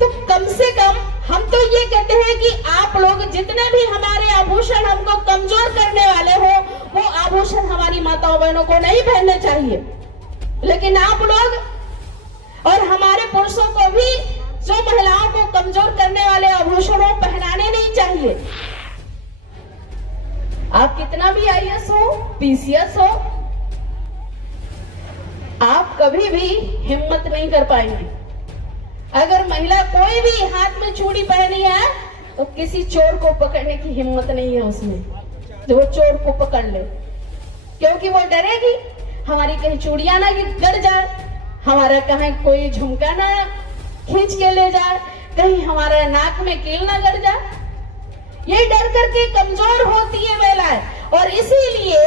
तो कम से कम हम तो ये कहते हैं कि आप लोग जितने भी हमारे आभूषण हमको कमजोर करने वाले हो, वो आभूषण हमारी माताओं बहनों को नहीं पहनने चाहिए। लेकिन आप लोग और हमारे पुरुषों को भी जो महिलाओं को कमजोर करने वाले आभूषणों पहनाने नहीं चाहिए। आप कितना भी आईएएस हो, पीसीएस हो, आप कभी भी हिम्मत नहीं कर पाएंगे। अगर महिला कोई भी हाथ में चूड़ी पहनी है तो किसी चोर को पकड़ने की हिम्मत नहीं है उसमें, जो वो चोर को पकड़ ले, क्योंकि वो डरेगी हमारी कहीं चूड़ियां ना गिर जाए, हमारा कहीं कोई झुमका ना खींच के ले जाए, कहीं हमारा नाक में कील ना गड़ जाए। ये डर करके कमजोर होती है महिलाएं, और इसीलिए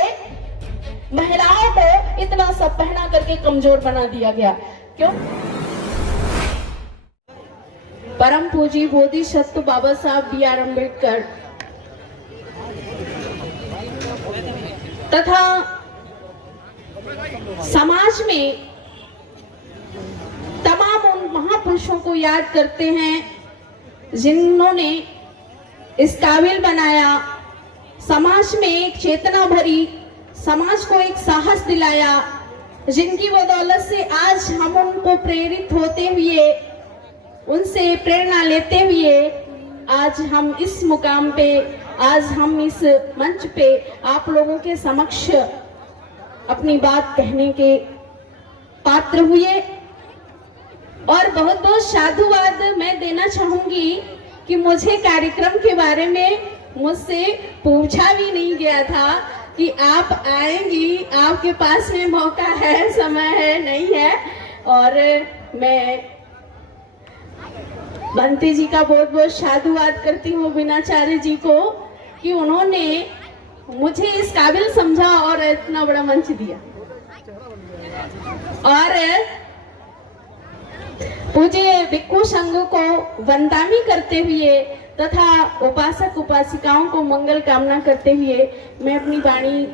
महिलाओं को इतना सब पहना करके कमजोर बना दिया गया। क्यों? परम पूजी बोधिसत्व बाबा साहब बी.आर. अम्बेडकर तथा समाज में तमाम उन महापुरुषों को याद करते हैं जिन्होंने इस काबिल बनाया, समाज में एक चेतना भरी, समाज को एक साहस दिलाया, जिनकी बदौलत से आज हम उनको प्रेरित होते हुए, उनसे प्रेरणा लेते हुए आज हम इस मुकाम पे, आज हम इस मंच पे आप लोगों के समक्ष अपनी बात कहने के पात्र हुए। और बहुत बहुत साधुवाद मैं देना चाहूंगी कि मुझे कार्यक्रम के बारे में मुझसे पूछा भी नहीं गया था कि आप आएंगी, आपके पास में मौका है, समय है, नहीं है। और मैं बंती जी का बहुत बहुत साधुवाद करती हूँ, बीनाचार्य जी को, कि उन्होंने मुझे इस काबिल समझा और इतना बड़ा मंच दिया। और पूज्य भिक्षु संघ को वंदना करते हुए तथा उपासक उपासिकाओं को मंगल कामना करते हुए मैं अपनी वाणी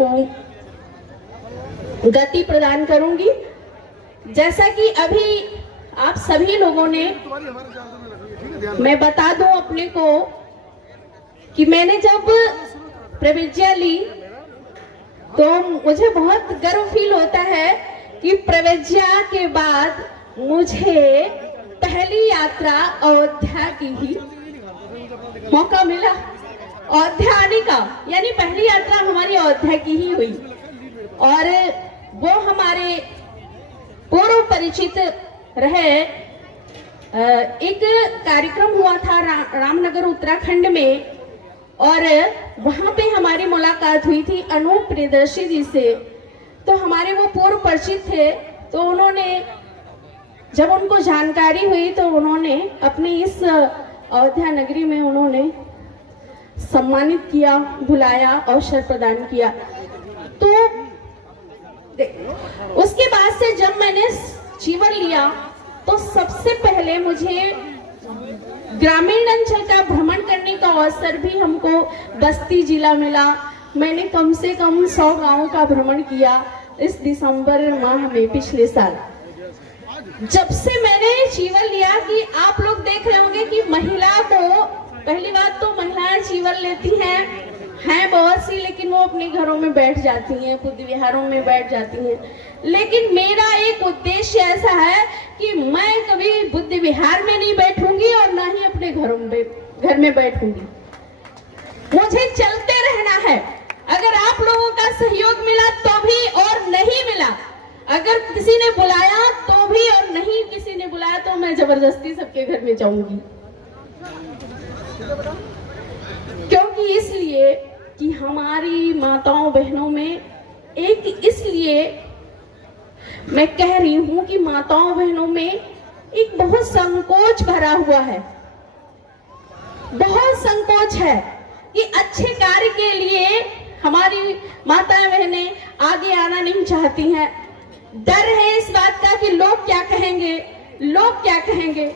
को गति प्रदान करूंगी। जैसा कि अभी आप सभी लोगों ने, मैं बता दूं अपने को कि मैंने जब प्रविज्ञा ली तो मुझे बहुत गर्व फील होता है कि प्रविज्ञा के बाद मुझे पहली यात्रा अयोध्या की ही मौका मिला, अयोध्या आने का, यानी पहली यात्रा हमारी अयोध्या की ही हुई। और वो हमारे पूर्व परिचित रहे एक कार्यक्रम हुआ था रामनगर उत्तराखंड में, और वहां पे हमारी मुलाकात हुई थी अनूप प्रियदर्शी जी से। तो हमारे वो पूर्व परिचित थे, तो उन्होंने, जब उनको जानकारी हुई तो उन्होंने अपनी इस अयोध्या नगरी में उन्होंने सम्मानित किया, बुलाया, अवसर प्रदान किया। तो उसके बाद से जब मैंने जीवन लिया तो सबसे पहले मुझे ग्रामीण अंचल का भ्रमण करने का अवसर भी हमको बस्ती जिला मिला। मैंने कम से कम 100 गांवों का भ्रमण किया इस दिसंबर माह में पिछले साल। जब से मैंने जीवन लिया कि आप लोग देख रहे होंगे कि महिला को, पहली बात तो महिलाएं जीवन लेती हैं बहुत सी, लेकिन वो अपने घरों में बैठ जाती हैं, बुद्ध विहारों में बैठ जाती हैं। लेकिन मेरा एक उद्देश्य ऐसा है कि मैं कभी बुद्ध विहार में नहीं बैठूंगी और ना ही अपने घर में बैठूंगी। मुझे चलते रहना है। अगर आप लोगों का सहयोग मिला तो भी, और नहीं मिला, अगर किसी ने बुलाया तो भी, और नहीं किसी ने बुलाया तो मैं जबरदस्ती सबके घर में जाऊंगी। क्योंकि इसलिए कि हमारी माताओं बहनों में एक, इसलिए मैं कह रही हूं कि माताओं बहनों में एक बहुत संकोच भरा हुआ है, बहुत संकोच है कि अच्छे कार्य के लिए हमारी माताएं बहनें आगे आना नहीं चाहती हैं। डर है इस बात का कि लोग क्या कहेंगे, लोग क्या कहेंगे।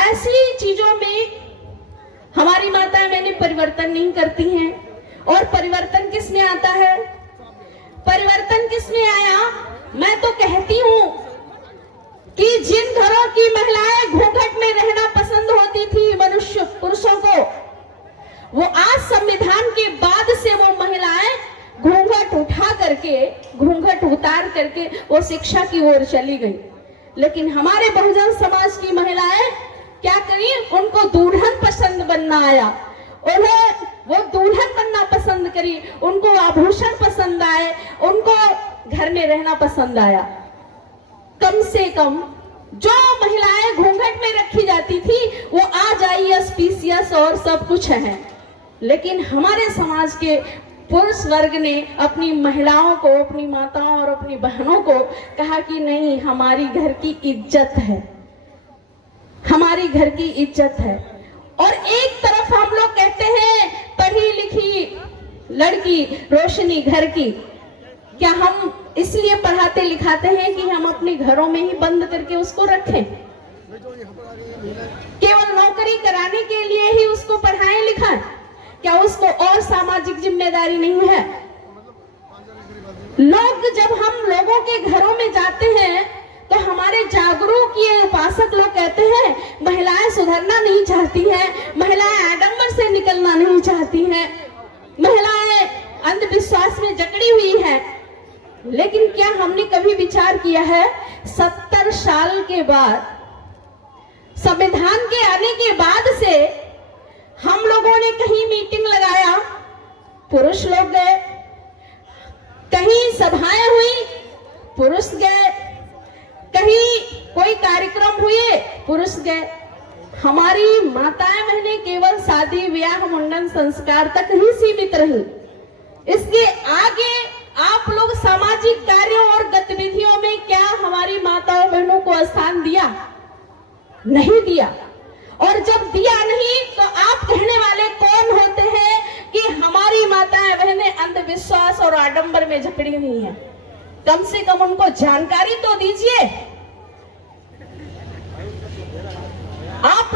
ऐसी चीजों में हमारी माताएं बहनें परिवर्तन नहीं करती हैं। और परिवर्तन किस में आता है? परिवर्तन किस में आया? मैं तो कहती हूं कि जिन घरों पहले की महिलाएं घूंघट में रहना पसंद होती थी मनुष्य पुरुषों को, वो आज संविधान के बाद से वो महिलाएं घूंघट उठा करके, घूंघट उतार करके वो शिक्षा की ओर चली गई। लेकिन हमारे बहुजन समाज की महिलाएं क्या करी, उनको दुल्हन पसंद बनना आया, उन्हें वो दुल्हन बनना पसंद करी, उनको आभूषण पसंद आए, उनको घर में रहना पसंद आया। कम से कम जो महिलाएं घूंघट में रखी जाती थी वो आज IAS PCS और सब कुछ है। लेकिन हमारे समाज के पुरुष वर्ग ने अपनी महिलाओं को, अपनी माताओं और अपनी बहनों को कहा कि नहीं, हमारी घर की इज्जत है, हमारी घर की इज्जत है। और एक तरफ हम लोग कहते हैं पढ़ी लिखी लड़की रोशनी घर की, क्या हम इसलिए पढ़ाते लिखाते हैं कि हम अपने घरों में ही बंद करके उसको रखें? केवल नौकरी कराने के लिए ही उसको पढ़ाएं लिखाएं? क्या उसको और सामाजिक जिम्मेदारी नहीं है? लोग, जब हम लोगों के घरों में जाते हैं तो हमारे जागरूक ये उपासक लोग कहते हैं महिलाएं सुधरना नहीं चाहती हैं, महिलाएं आडंबर से निकलना नहीं चाहती हैं, महिलाएं अंधविश्वास में जकड़ी हुई हैं। लेकिन क्या हमने कभी विचार किया है 70 साल के बाद, संविधान के आने के बाद से हम लोगों ने कहीं मीटिंग लगाया, पुरुष लोग गए, कहीं सभाएं हुई, पुरुष गए, कहीं कोई कार्यक्रम हुए, पुरुष गए। हमारी माताएं बहनें केवल शादी ब्याह मुंडन संस्कार तक ही सीमित रही। इसके आगे आप लोग सामाजिक कार्यों और गतिविधियों में क्या हमारी माताओं बहनों को स्थान दिया? नहीं दिया। और जब दिया नहीं तो आप कहने वाले कौन होते हैं कि हमारी माताएं बहनें अंधविश्वास और आडंबर में जकड़ी हुई हैं? कम से कम उनको जानकारी तो दीजिए। आप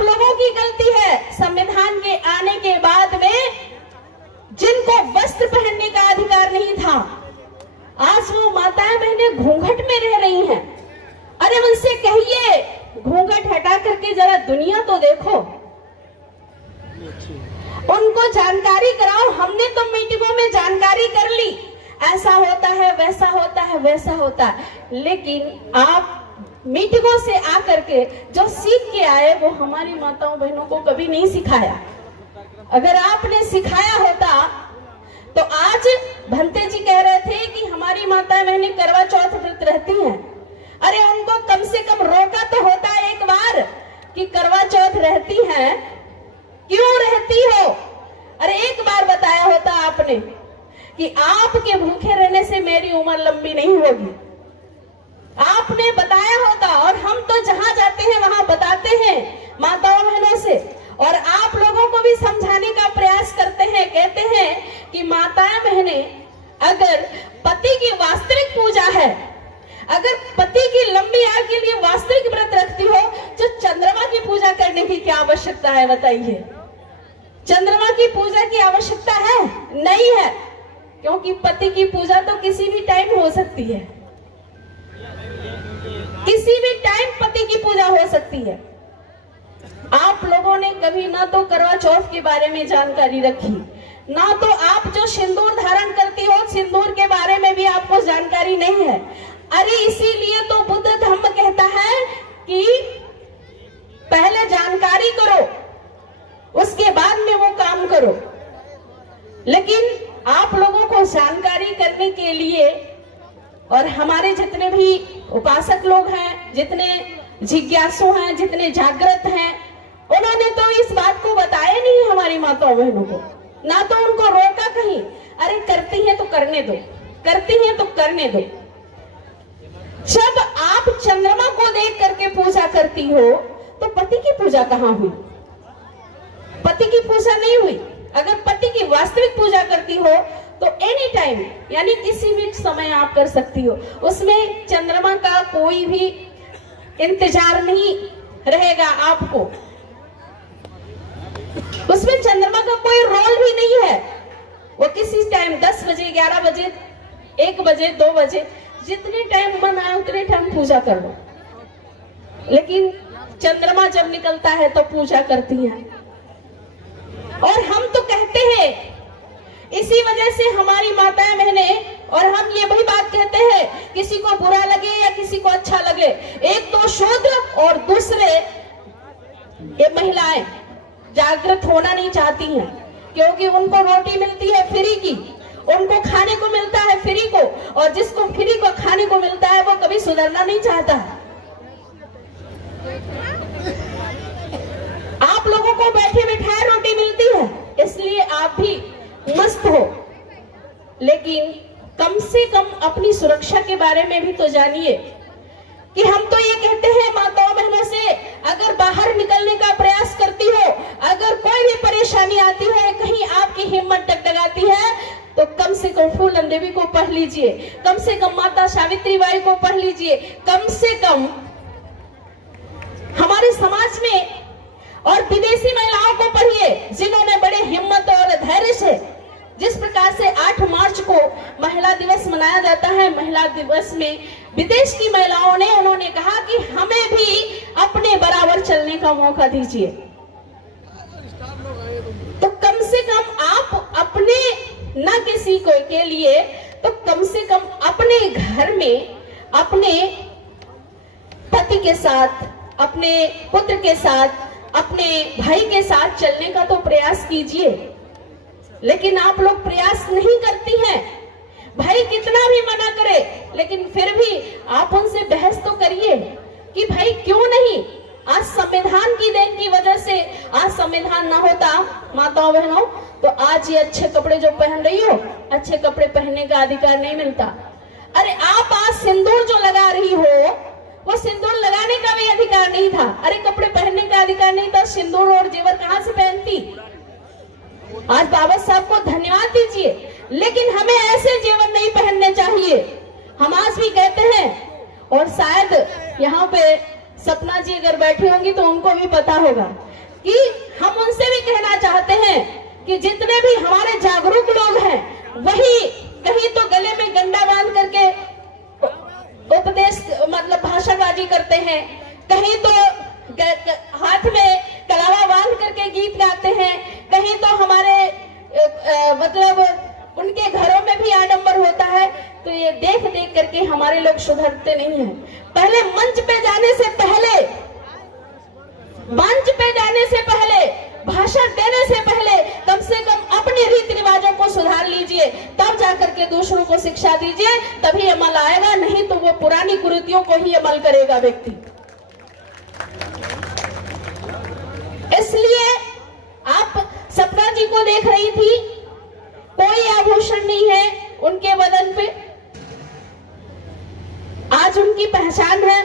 लोगों की गलती है। संविधान के आने के बाद में जिनको वस्त्र पहनने का अधिकार नहीं था, आज वो माताएं बहनें घूंघट में रह रही हैं। अरे उनसे कहिए घूंघट हटा करके जरा दुनिया तो देखो, उनको जानकारी कराओ। हमने तो मीटिंगों में जानकारी कर ली, ऐसा होता है, वैसा होता है, वैसा होता है, लेकिन आप मीटिंगों से आकर के जो सीख के आए वो हमारी माताओं बहनों को कभी नहीं सिखाया। अगर आपने सिखाया होता तो आज भंते जी कह रहे थे कि हमारी माताएं बहनें करवा चौथ व्रत रहती हैं। अरे उनको कम से कम रोका तो होता एक बार कि करवा चौथ रहती हैं, क्यों रहती हो? अरे एक बार बताया होता आपने कि आपके भूखे रहने से मेरी उम्र लंबी नहीं होगी, आपने बताया होता। और हम तो जहां जाते हैं वहां बताते हैं माताओं बहनों से, और आप लोगों को भी समझाने का प्रयास करते हैं। कहते हैं कि माताएं बहनें, अगर पति की वास्तविक पूजा है, अगर पति की लंबी आयु के लिए वास्तविक व्रत रखती हो, तो चंद्रमा की पूजा करने की क्या आवश्यकता है? बताइए, चंद्रमा की पूजा की आवश्यकता है? नहीं है, क्योंकि पति की पूजा तो किसी भी टाइम हो सकती है, किसी भी टाइम पति की पूजा हो सकती है। आप लोगों ने कभी ना तो करवा चौथ के बारे में जानकारी रखी, ना तो आप जो सिंदूर धारण करती हो सिंदूर के बारे में भी आपको जानकारी नहीं है। अरे इसीलिए तो बुद्ध धम्म कहता है कि पहले जानकारी करो, उसके बाद में वो काम करो। लेकिन आप लोगों को जानकारी करने के लिए, और हमारे जितने भी उपासक लोग हैं, जितने जिज्ञासु हैं, जितने जागृत हैं, उन्होंने तो इस बात को बताया नहीं हमारी माताओं बहनों को, ना तो उनको रोका कहीं। अरे करती हैं तो करने दो, करती हैं तो करने दो। जब आप चंद्रमा को देख करके पूजा करती हो तो पति की पूजा कहाँ हुई? पति की पूजा नहीं हुई। अगर पति की वास्तविक पूजा करती हो तो एनी टाइम, यानी किसी भी समय आप कर सकती हो, उसमें चंद्रमा का कोई भी इंतजार नहीं रहेगा आपको, उसमें चंद्रमा का कोई रोल भी नहीं है। वो किसी टाइम 10 बजे, 11 बजे, 1 बजे, 2 बजे, जितने टाइम मन आए उतने टाइम पूजा कर लो। लेकिन चंद्रमा जब निकलता है तो पूजा करती हैं। और हम तो कहते हैं, इसी वजह से हमारी माताएं बहनें और हम ये वही बात कहते हैं, किसी को बुरा लगे या किसी को अच्छा लगे, एक तो शूद्र और दूसरे ये महिलाएं जागृत होना नहीं चाहती हैं, क्योंकि उनको रोटी मिलती है फ्री की, उनको खाने को मिलता है फ्री को, और जिसको फ्री को खाने को मिलता है वो कभी सुधरना नहीं चाहता। आप लोगों को बैठे बिठाए रोटी मिलती है, इसलिए आप भी मस्त हो, लेकिन कम से कम अपनी सुरक्षा के बारे में भी तो जानिए। कि हम तो ये कहते हैं माताओं बहनों से, अगर बाहर निकलने का प्रयास करती हो, अगर कोई भी परेशानी आती है, कहीं आपकी हिम्मत डगडगाती है, तो कम से कम फूलन देवी को पढ़ लीजिए, कम से कम माता सावित्री बाई को पढ़ लीजिए, कम से कम हमारे समाज में और विदेशी महिलाओं को पढ़िए, जिन्होंने बड़े हिम्मत और धैर्य से, जिस प्रकार से 8 मार्च को महिला दिवस मनाया जाता है, महिला दिवस में विदेश की महिलाओं ने उन्होंने कहा कि हमें भी अपने बराबर चलने का मौका दीजिए। तो कम से कम आप अपने, न किसी को के लिए, तो कम से कम अपने घर में अपने पति के साथ, अपने पुत्र के साथ, अपने भाई के साथ चलने का तो प्रयास कीजिए। लेकिन आप लोग प्रयास नहीं करती हैं। भाई कितना भी मना करे, लेकिन फिर भी आप उनसे बहस तो करिए कि भाई क्यों नहीं। आज संविधान की देन की वजह से, आज संविधान ना होता माताओं बहनों, तो आज ये अच्छे कपड़े जो पहन रही हो, अच्छे कपड़े पहनने का अधिकार नहीं मिलता। अरे आप आज सिंदूर जो लगा रही हो, वो सिंदूर लगाने का भी अधिकार नहीं था। अरे कपड़े पहनने का अधिकार नहीं था, सिंदूर और जेवर कहां से पहनती। आज बाबा साहब को धन्यवाद दीजिए, लेकिन हमें ऐसे जेवर नहीं पहनने चाहिए। हम आज भी कहते हैं, और शायद यहाँ पे सपना जी अगर बैठी होंगी तो उनको भी पता होगा कि हम उनसे भी कहना चाहते हैं कि जितने भी हमारे जागरूक लोग हैं, वही कहीं तो गले में गंडा बांध करके उपदेश मतलब भाषणबाजी करते हैं, कहीं तो हाथ में कलावा बांध करके गीत गाते हैं, कहीं तो हमारे मतलब उनके घरों में भी आडंबर होता है। तो ये देख देख करके हमारे लोग सुधरते नहीं हैं। पहले मंच पे जाने से पहले, मंच पे जाने से पहले, भाषण देने से पहले कम से कम अपने रीति रिवाजों को सुधार लीजिए, तब जाकर के दूसरों को शिक्षा दीजिए, तभी अमल आएगा। नहीं तो वो पुरानी कुरीतियों को ही अमल करेगा व्यक्ति। इसलिए आप सपना जी को देख रही थी, कोई आभूषण नहीं है उनके बदन पे, आज उनकी पहचान है।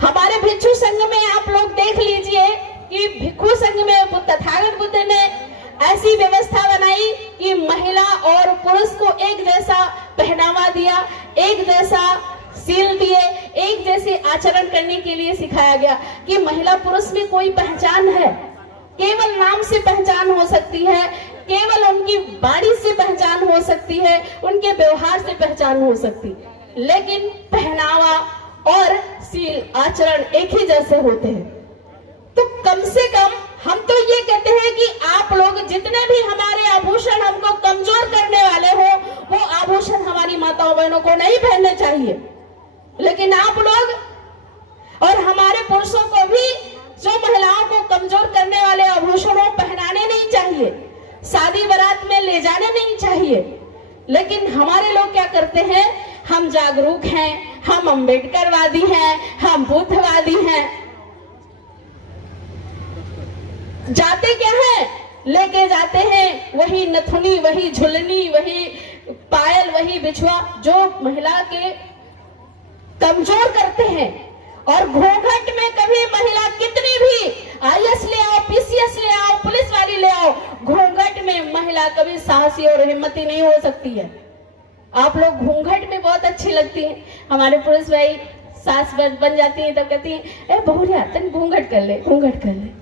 हमारे भिक्षु संघ में आप लोग देख लीजिए कि भिक्षु संघ में तथागत बुद्ध ने ऐसी व्यवस्था बनाई कि महिला और पुरुष को एक जैसा पहनावा दिया, एक जैसा सील दिए, एक जैसे आचरण करने के लिए सिखाया गया कि महिला पुरुष में कोई पहचान है, केवल नाम से पहचान हो सकती है, केवल उनकी वाणी से पहचान हो सकती है, उनके व्यवहार से पहचान हो सकती है, लेकिन पहनावा और सील आचरण एक ही जैसे होते हैं। तो कम से कम हम तो ये कहते हैं कि आप लोग जितने भी हमारे आभूषण हमको कमजोर करने वाले हो, वो आभूषण हमारी माताओं बहनों को नहीं पहनने चाहिए। लेकिन आप लोग और हमारे पुरुषों को भी जो महिलाओं को कमजोर करने वाले आभूषणों पहनाने नहीं चाहिए, शादी बारात में ले जाने नहीं चाहिए। लेकिन हमारे लोग क्या करते हैं, हम जागरूक हैं, हम अम्बेडकरवादी हैं, हम बुद्धवादी हैं, जाते क्या है, लेके जाते हैं वही नथुनी, वही झुलनी, वही पायल, वही बिछुआ जो महिला के कमजोर करते हैं। और घूंघट में कभी महिला कितनी भी IAS ले आओ, PCS ले आओ, पुलिस वाली ले आओ, घूंघट में महिला कभी साहसी और हिम्मती नहीं हो सकती है। आप लोग घूंघट में बहुत अच्छी लगती हैं। हमारे पुलिस भाई सास बन जाती है तब कहती है, ए बहुरिया तन घूंघट कर ले, घूंघट कर ले।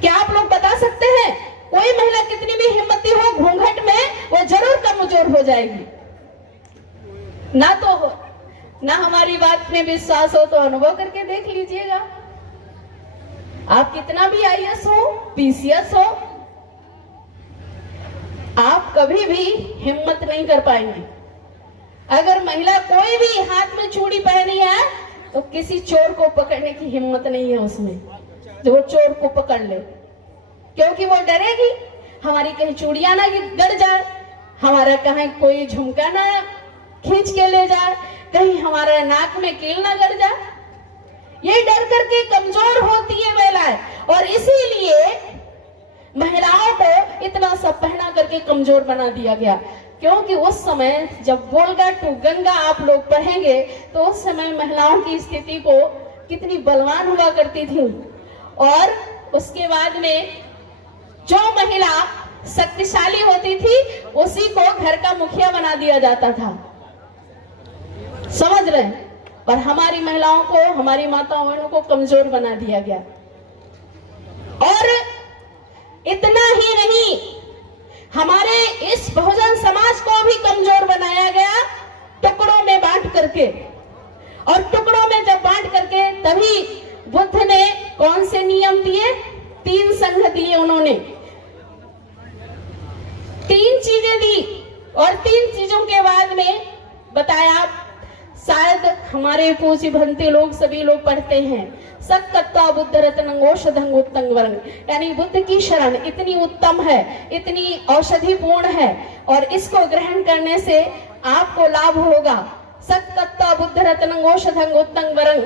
क्या आप लोग बता सकते हैं कोई महिला कितनी भी हिम्मती हो, घूंघट में वो जरूर कमजोर हो जाएगी। ना हमारी बात में विश्वास हो तो अनुभव करके देख लीजिएगा। आप कितना भी आईएएस हो, पीसीएस हो, आप कभी भी हिम्मत नहीं कर पाएंगे। अगर महिला कोई भी हाथ में चूड़ी पहनी है तो किसी चोर को पकड़ने की हिम्मत नहीं है उसमें, जो वो चोर को पकड़ ले, क्योंकि वो डरेगी हमारी कहीं चूड़ियां ना गड़ जाए, हमारा कहीं कोई झुमका ना खींच के ले जाए, कहीं हमारा नाक में कील ना गड़ जाए। ये डर करके कमजोर होती है महिलाएं, और इसीलिए महिलाओं को इतना सब पहना करके कमजोर बना दिया गया। क्योंकि उस समय जब वोल्गा टू गंगा आप लोग पढ़ेंगे तो उस समय महिलाओं की स्थिति को कितनी बलवान हुआ करती थी, और उसके बाद में जो महिला शक्तिशाली होती थी उसी को घर का मुखिया बना दिया जाता था, समझ रहे हैं। और हमारी महिलाओं को, हमारी माताओं बहनों को कमजोर बना दिया गया। और इतना ही नहीं, हमारे इस बहुजन समाज को भी कमजोर बनाया गया टुकड़ों में बांट करके। और टुकड़ों में जब बांट करके, तभी बुद्ध ने कौन से नियम दिए? 3 संघ दिए उन्होंने, 3 चीजें दी। और 3 चीजों के बाद में बताया, शायद हमारे पूज्य भंते लोग सभी लोग पढ़ते हैं, सक्कत्ता बुद्ध रत्नंगोषधं उत्तंग वरंग, यानी बुद्ध की शरण इतनी उत्तम है, इतनी औषधि पूर्ण है, और इसको ग्रहण करने से आपको लाभ होगा। सक्कत्ता बुद्ध रत्नंगोषधं उत्तंग वरंग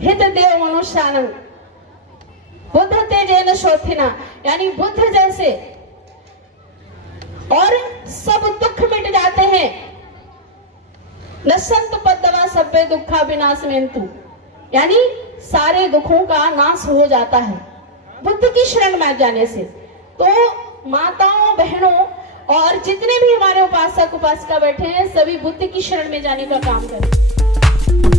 हित देव मनुष्यानंग बुद्ध तेजेन शोथिना, यानी बुद्ध जैसे, और सब दुख मिट जाते हैं। नशंत पद्दवा सभ्य दुखा विनाश मेंतु, यानी सारे दुखों का नाश हो जाता है बुद्ध की शरण में जाने से। तो माताओं, बहनों और जितने भी हमारे उपासक उपासिका बैठे हैं, सभी बुद्ध की शरण में जाने का काम करें।